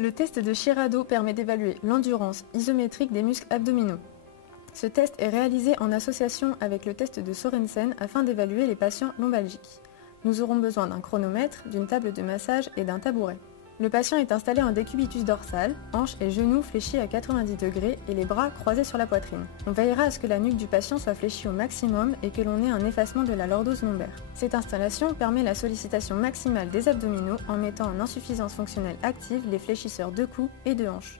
Le test de Shirado permet d'évaluer l'endurance isométrique des muscles abdominaux. Ce test est réalisé en association avec le test de Sorensen afin d'évaluer les patients lombalgiques. Nous aurons besoin d'un chronomètre, d'une table de massage et d'un tabouret. Le patient est installé en décubitus dorsal, hanches et genoux fléchis à 90 degrés et les bras croisés sur la poitrine. On veillera à ce que la nuque du patient soit fléchie au maximum et que l'on ait un effacement de la lordose lombaire. Cette installation permet la sollicitation maximale des abdominaux en mettant en insuffisance fonctionnelle active les fléchisseurs de cou et de hanche.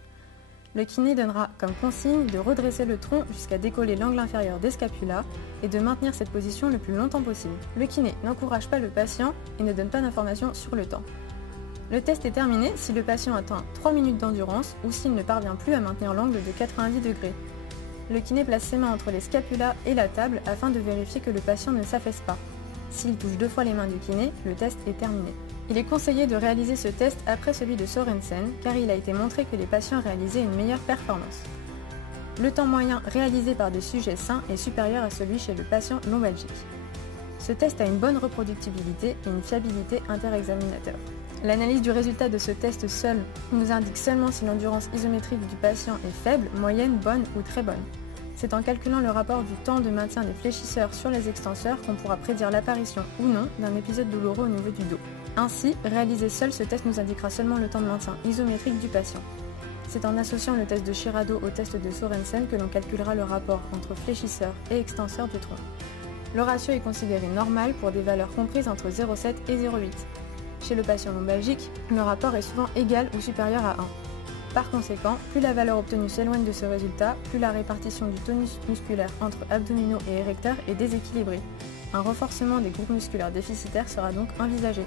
Le kiné donnera comme consigne de redresser le tronc jusqu'à décoller l'angle inférieur des scapulas et de maintenir cette position le plus longtemps possible. Le kiné n'encourage pas le patient et ne donne pas d'informations sur le temps. Le test est terminé si le patient atteint 3 minutes d'endurance ou s'il ne parvient plus à maintenir l'angle de 90 degrés. Le kiné place ses mains entre les scapulas et la table afin de vérifier que le patient ne s'affaisse pas. S'il touche 2 fois les mains du kiné, le test est terminé. Il est conseillé de réaliser ce test après celui de Sorensen car il a été montré que les patients réalisaient une meilleure performance. Le temps moyen réalisé par des sujets sains est supérieur à celui chez le patient lombalgique. Ce test a une bonne reproductibilité et une fiabilité interexaminateur. L'analyse du résultat de ce test seul nous indique seulement si l'endurance isométrique du patient est faible, moyenne, bonne ou très bonne. C'est en calculant le rapport du temps de maintien des fléchisseurs sur les extenseurs qu'on pourra prédire l'apparition ou non d'un épisode douloureux au niveau du dos. Ainsi, réalisé seul, ce test nous indiquera seulement le temps de maintien isométrique du patient. C'est en associant le test de Shirado au test de Sorensen que l'on calculera le rapport entre fléchisseur et extenseur du tronc. Le ratio est considéré normal pour des valeurs comprises entre 0,7 et 0,8. Chez le patient lombalgique, le rapport est souvent égal ou supérieur à 1. Par conséquent, plus la valeur obtenue s'éloigne de ce résultat, plus la répartition du tonus musculaire entre abdominaux et érecteurs est déséquilibrée. Un renforcement des groupes musculaires déficitaires sera donc envisagé.